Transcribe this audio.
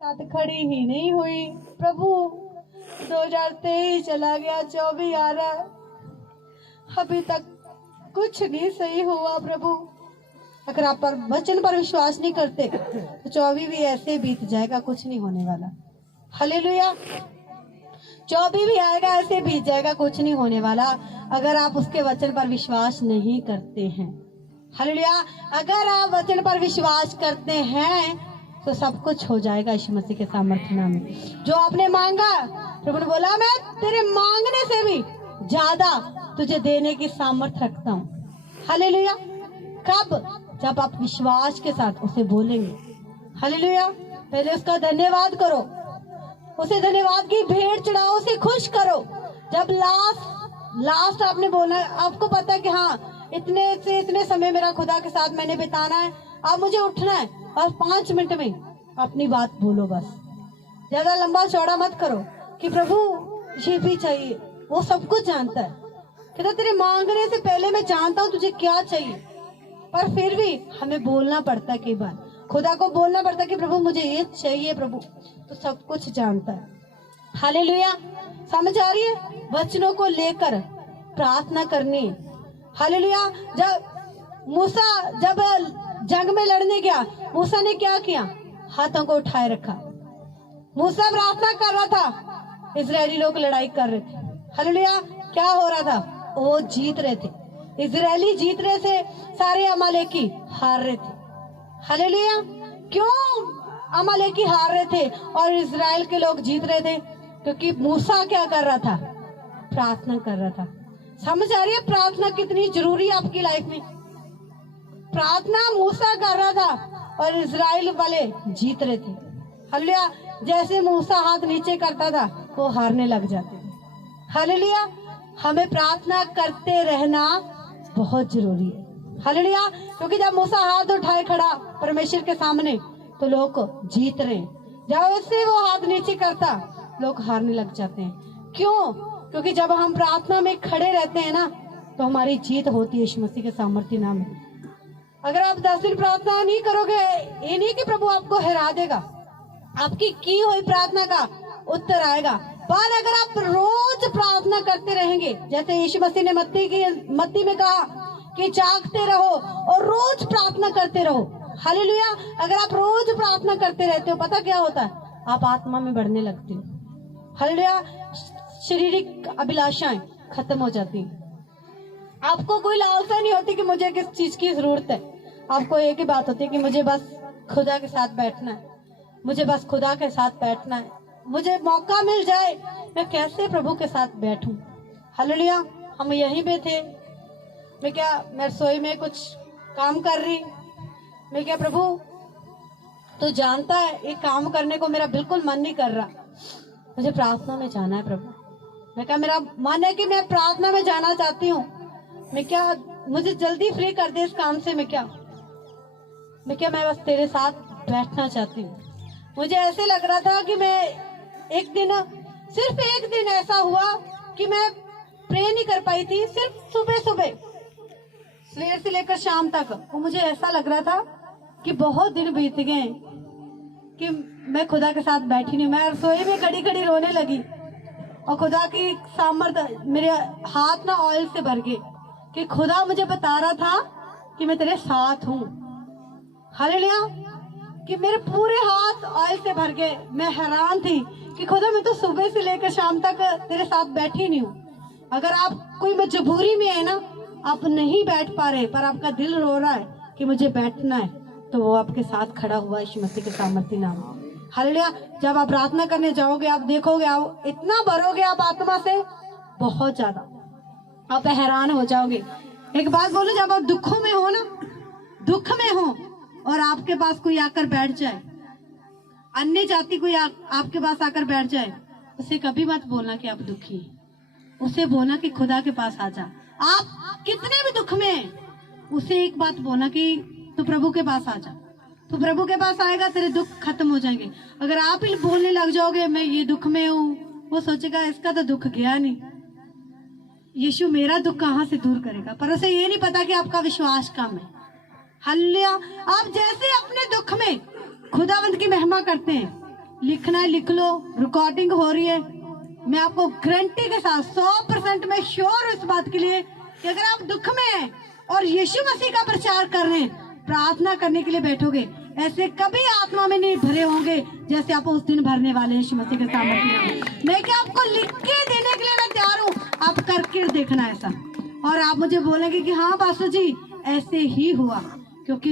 साथ खड़ी ही नहीं हुई। प्रभु 2023 चला गया, 24 आ रहा है, अभी तक कुछ नहीं सही हुआ। प्रभु अगर आप पर वचन पर विश्वास नहीं करते तो 24 भी ऐसे बीत जाएगा, कुछ नहीं होने वाला। हालेलुया। 24 भी आएगा, ऐसे बीत जाएगा, कुछ नहीं होने वाला अगर आप उसके वचन पर विश्वास नहीं करते हैं। हालेलुया। अगर आप वचन पर विश्वास करते हैं तो सब कुछ हो जाएगा यीशु मसीह के सामर्थ्य नाम में। जो आपने मांगा, प्रभु ने बोला मैं तेरे मांगने से भी ज्यादा तुझे देने की सामर्थ्य रखता हूँ। हालेलुया। कब? जब आप विश्वास के साथ उसे बोलेंगे। हालेलुया। पहले उसका धन्यवाद करो, उसे धन्यवाद की भेंट चढ़ाओ, उसे खुश करो। जब लास्ट आपने बोला, आपको पता है कि हाँ इतने से इतने समय मेरा खुदा के साथ मैंने बिताना है, अब मुझे उठना है और 5 मिनट में अपनी बात बोलो। बस ज्यादा लंबा चौड़ा मत करो कि प्रभु ये भी चाहिए। वो सब कुछ जानता है। कहता तेरे मांगने से पहले मैं जानता हूँ तुझे क्या चाहिए, पर फिर भी हमें बोलना पड़ता है। कई बार खुदा को बोलना पड़ता है कि प्रभु मुझे ये चाहिए। प्रभु तो सब कुछ जानता है। हालेलुया। समझ आ रही है? वचनों को लेकर प्रार्थना करनी। हालेलुया। जब मूसा जब जंग में लड़ने गया, मूसा ने क्या किया? हाथों को उठाए रखा। मूसा प्रार्थना कर रहा था, इजरायली लोग लड़ाई कर रहे थे। हालेलुया। क्या हो रहा था? वो जीत रहे थे, इजरायली जीत रहे थे, सारे अमालेकी हार रहे थे। हालेलुया। क्यों अमालेकी हार रहे थे और इजराइल के लोग जीत रहे थे? क्योंकि मूसा क्या कर रहा था? प्रार्थना कर रहा था। समझ आ रही है प्रार्थना कितनी जरूरी है आपकी लाइफ में? प्रार्थना मूसा कर रहा था और इजराइल वाले जीत रहे थे। हालेलुया। जैसे मूसा हाथ नीचे करता था वो हारने लग जाते थे। हालेलुया। हमें प्रार्थना करते रहना बहुत जरूरी है। हालेलुया। क्योंकि जब मूसा हाथ उठाए खड़ा परमेश्वर के सामने तो लोग जीत रहे हैं, जब से वो हाथ नीचे करता लोग हारने लग जाते हैं। क्यों? क्योंकि जब हम प्रार्थना में खड़े रहते हैं ना तो हमारी जीत होती है यीशु मसीह के सामर्थ्य नाम में। अगर आप 10 दिन प्रार्थना नहीं करोगे, ये नहीं कि प्रभु आपको हरा देगा, आपकी की हुई प्रार्थना का उत्तर आएगा। पर अगर आप रोज प्रार्थना करते रहेंगे, जैसे यीशु मसीह ने मत्ती में कहा कि जागते रहो और रोज प्रार्थना करते रहो। हालेलुया। अगर आप रोज प्रार्थना करते रहते हो, पता क्या होता है? आप आत्मा में बढ़ने लगते हो। हालेलुया। शारीरिक अभिलाषाएं खत्म हो जाती हैं। आपको कोई लालसा नहीं होती कि मुझे किस चीज की जरूरत है। आपको एक ही बात होती है कि मुझे बस खुदा के साथ बैठना है, मुझे बस खुदा के साथ बैठना है। मुझे मौका मिल जाए मैं कैसे प्रभु के साथ बैठूं। हालेलुया। हम यहीं पे थे, मैं रसोई में कुछ काम कर रही, मैं क्या प्रभु तो जानता है ये काम करने को मेरा बिल्कुल मन नहीं कर रहा, मुझे प्रार्थना में जाना है। प्रभु मैं क्या मेरा मन है कि मैं प्रार्थना में जाना चाहती हूँ, मैं क्या मुझे जल्दी फ्री कर दे इस काम से। मैं बस तेरे साथ बैठना चाहती हूँ। मुझे ऐसे लग रहा था कि मैं सिर्फ एक दिन ऐसा हुआ कि मैं प्रे नहीं कर पाई थी। सिर्फ सुबह सवेर से लेकर शाम तक वो मुझे ऐसा लग रहा था कि बहुत दिन बीत गए कि मैं खुदा के साथ बैठी नहीं। मैं रसोई में खड़ी खड़ी रोने लगी और खुदा की सामर्थ्य मेरे हाथ ना ऑयल से भर गए कि खुदा मुझे बता रहा था कि मैं तेरे साथ हूँ। हालेलुया। कि मेरे पूरे हाथ ऑयल से भर गए। मैं हैरान थी कि खुदा मैं तो सुबह से लेकर शाम तक तेरे साथ बैठी नहीं हूँ। अगर आप कोई मजबूरी में है ना, आप नहीं बैठ पा रहे पर आपका दिल रो रहा है कि मुझे बैठना है, तो वो आपके साथ खड़ा हुआ यीशु मसीह के सामर्थ्य नाम। हालेलुया। जब आप प्रार्थना करने जाओगे आप देखोगे आप इतना भरोगे आप आत्मा से, बहुत ज्यादा आप हैरान हो जाओगे। एक बात बोलो, जब आप दुख में हो और आपके पास कोई आकर बैठ जाए, अन्य जाति कोई आपके पास आकर बैठ जाए, उसे कभी मत बोलना कि आप दुखी हैं। उसे बोलना कि खुदा के पास आ जा। आप कितने भी दुख में हैं, उसे एक बात बोलना कि तू प्रभु के पास आ जा। तू प्रभु के पास आएगा तेरे दुख खत्म हो जाएंगे। अगर आप ही बोलने लग जाओगे मैं ये दुख में हूँ, वो सोचेगा इसका तो दुख गया नहीं, यीशु मेरा दुख कहाँ से दूर करेगा। पर उसे ये नहीं पता कि आपका विश्वास कम है। हालेलुया। आप जैसे अपने दुख में खुदावंद की महिमा करते हैं, लिखना है लिख लो, रिकॉर्डिंग हो रही है। मैं आपको गारंटी के साथ 100% में श्योर हूँ इस बात के लिए कि अगर आप दुख में हैं और यीशु मसीह का प्रचार कर रहे हैं, प्रार्थना करने के लिए बैठोगे, ऐसे कभी आत्मा में नहीं भरे होंगे जैसे आप उस दिन भरने वाले हैं यीशु मसीह के सामने। मैं क्या आपको लिख के देने के लिए मैं तैयार हूँ, आप करके देखना ऐसा, और आप मुझे बोलेंगे कि हाँ पास्टर जी ऐसे ही हुआ, क्योंकि